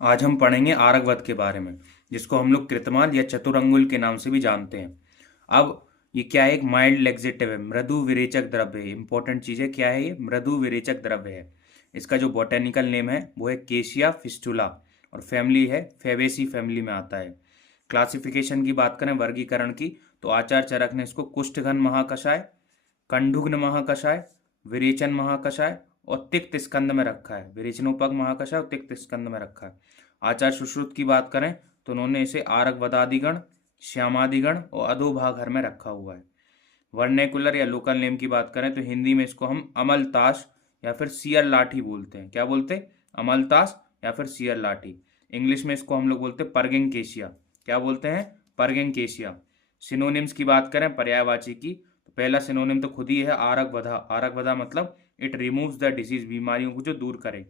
आज हम पढ़ेंगे आरगवध के बारे में, जिसको हम लोग कृतमाल या चतुरंगुल के नाम से भी जानते हैं। अब ये क्या है? एक माइल्ड लेक्सेटिव है, मृदु विरेचक द्रव्य है। इंपॉर्टेंट चीज़ है, क्या है ये? मृदु विरेचक द्रव्य है। इसका जो बॉटेनिकल नेम है वो है केशिया फिस्टुला, और फैमिली है फेबेसी फैमिली में आता है। क्लासिफिकेशन की बात करें, वर्गीकरण की, तो आचार्य चरक ने इसको कुष्ठघन महाकषाय, कंडुग्न महाकषाय, विरेचन महाकषाय और तिक्त स्कंद में रखा है। विरेचनोपग महाकषाय और तिक्त स्कंद में रखा है। आचार्य सुश्रुत की बात करें तो उन्होंने इसे आरगवदादिगण, श्यामादिगण और अधोभागर में रखा हुआ है। वर्नेकुलर या लोकल नेम की बात करें तो हिंदी में इसको हम अमलताश या फिर सियर लाठी बोलते हैं। क्या बोलते हैं? अमलताश या फिर सियर लाठी। इंग्लिश में इसको हम लोग बोलते हैं परगिंगकेशिया। क्या बोलते हैं? परगिंगकेशिया। सिनोनिम्स की बात करें, पर्यायवाची की, तो पहला सिनोनिम तो खुद ही है आरगवधा। आरगवधा मतलब इट रिमूव्स द डिसीज, बीमारियों को जो दूर करे।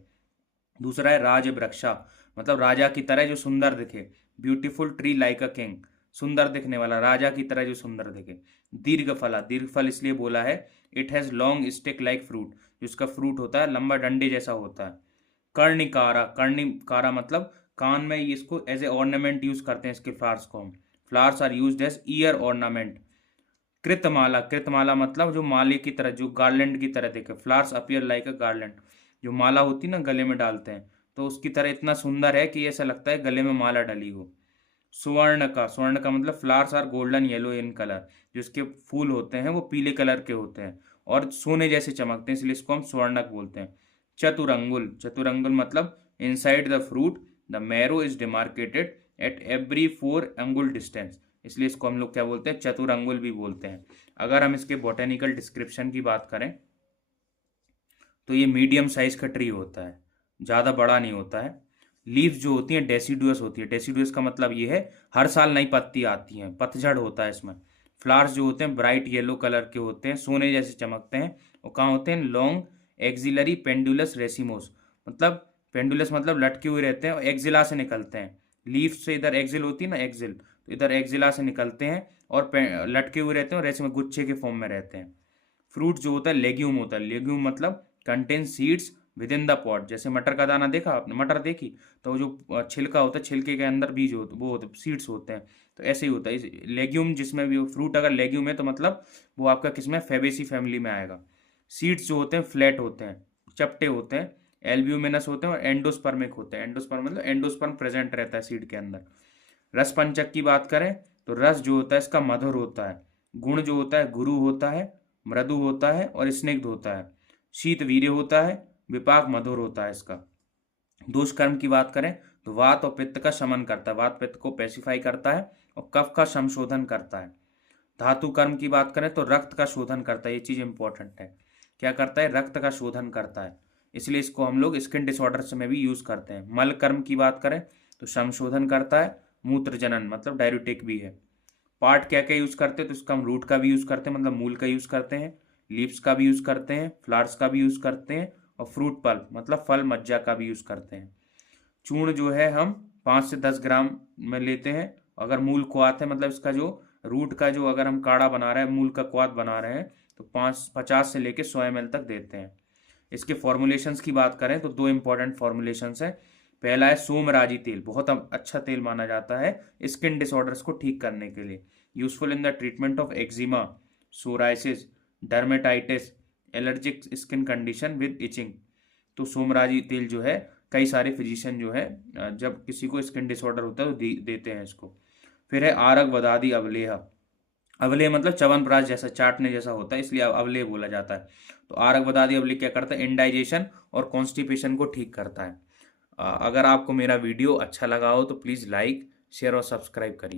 दूसरा है राजवृक्षा, मतलब राजा की तरह जो सुंदर दिखे। Beautiful tree like a king, सुंदर दिखने वाला, राजा की तरह जो सुंदर दिखे। दीर्घफला, दीर्घफल इसलिए बोला है, it has long stick like fruit, जिसका फ्रूट होता है लंबा डंडे जैसा होता है। कर्णिकारा, कर्णिकारा मतलब कान में इसको एज ए ऑर्नामेंट यूज करते हैं। इसके फ्लावर्स को हम, flowers are used as ear ornament. कृतमाला, कृतमाला मतलब जो माले की तरह, जो गार्लैंड की तरह दिखे। फ्लावर्स अपीयर लाइक अ गार्लैंड, जो माला होती ना गले में डालते हैं, तो उसकी तरह इतना सुंदर है कि ऐसा लगता है गले में माला डली हो। सुवर्ण का, स्वर्ण का मतलब flowers are golden yellow in colour, जो इसके फूल होते हैं वो पीले कलर के होते हैं और सोने जैसे चमकते हैं, इसलिए इसको हम स्वर्णक बोलते हैं। चतुरंगुल, चतुरंगुल मतलब inside the fruit the marrow is demarcated at every 4 अंगुल डिस्टेंस, इसलिए इसको हम लोग क्या बोलते हैं? चतुरंगुल भी बोलते हैं। अगर हम इसके बॉटेनिकल डिस्क्रिप्शन की बात करें तो ये मीडियम साइज का ट्री होता है, ज़्यादा बड़ा नहीं होता है। लीव्स जो होती हैं डेसिडुअस होती है। डेसिडुअस का मतलब ये है हर साल नई पत्ती आती हैं, पतझड़ होता है इसमें। फ्लावर्स जो होते हैं ब्राइट येलो कलर के होते हैं, सोने जैसे चमकते हैं। और कहाँ होते हैं? लॉन्ग एक्सिलरी पेंडुलस रेसिमोस, मतलब पेंडुलस मतलब लटके हुए रहते हैं और एक्जिला से निकलते हैं। लीफ से इधर एक्जिल होती है ना, एक्जिल, तो इधर एक्जिला से निकलते हैं और लटके हुए रहते हैं और रेसिम गुच्छे के फॉर्म में रहते हैं। फ्रूट जो होता है लेग्यूम होता है। लेग्यूम मतलब contain seeds with in the pot. जैसे मटर का दाना देखा आपने, मटर देखी, तो वो जो छिलका होता है, छिलके के अंदर बीज होते, वो होते सीड्स होते हैं। तो ऐसे ही होता है लेग्यूम, जिसमें भी फ्रूट अगर लेग्यूम है तो मतलब वो आपका किसमें? फेबेसी फैमिली में आएगा। सीड्स जो होते हैं फ्लैट होते हैं, चपटे होते हैं, एल्ब्यूमिनस होते हैं और एंडोस्पर्मिक होते हैं। एंडोस्पर्म मतलब एंडोस्पर्म प्रेजेंट रहता है सीड के अंदर। रस पंचक की बात करें तो रस जो होता है इसका मधुर होता है। गुण जो होता है गुरु होता है, मृदु होता है और स्निग्ध होता है। शीत वीर्य होता है, विपाक मधुर होता है इसका। दोष कर्म की बात करें तो वात और पित्त का शमन करता है, वात पित्त को पेसिफाई करता है और कफ का संशोधन करता है। धातु कर्म की बात करें तो रक्त का शोधन करता है। ये चीज इंपॉर्टेंट है, क्या करता है? रक्त का शोधन करता है, इसलिए इसको हम लोग स्किन डिसऑर्डर्स में भी यूज करते हैं। मल कर्म की बात करें तो संशोधन करता है। मूत्र जनन मतलब डायरेटिक भी है। पार्ट क्या क्या यूज करते हैं तो इसका हम रूट का भी यूज करते हैं, मतलब मूल का यूज करते हैं। लीव्स का भी यूज करते हैं, फ्लावर्स का भी यूज करते हैं और फ्रूट पल्प मतलब फल मज्जा का भी यूज करते हैं। चूर्ण जो है हम 5 से 10 ग्राम में लेते हैं। अगर मूल क्वाथ है, मतलब इसका जो रूट का जो अगर हम काढ़ा बना रहे हैं, मूल का क्वाथ बना रहे हैं, तो 50 से लेके 100 ml तक देते हैं। इसके फॉर्मुलेशंस की बात करें तो 2 इंपॉर्टेंट फॉर्मुलेशंस हैं। पहला है सोमराजी तेल, बहुत अच्छा तेल माना जाता है स्किन डिसऑर्डर्स को ठीक करने के लिए। Useful in the treatment of eczema, psoriasis, dermatitis, allergic skin condition with itching. तो सोमराजी तेल जो है कई सारे फिजिशियन जो है जब किसी को स्किन डिसऑर्डर होता है तो देते हैं इसको। फिर है आरग वदादी अवलेह। अवलेह मतलब च्यवनप्राश जैसा, चाटने जैसा होता है, इसलिए अवलेह बोला जाता है। तो आरग वदादी अवलेह क्या करता है? इंडाइजेशन और कॉन्स्टिपेशन को ठीक करता है। अगर आपको मेरा वीडियो अच्छा लगा हो तो प्लीज़ लाइक, शेयर और सब्सक्राइब करिए।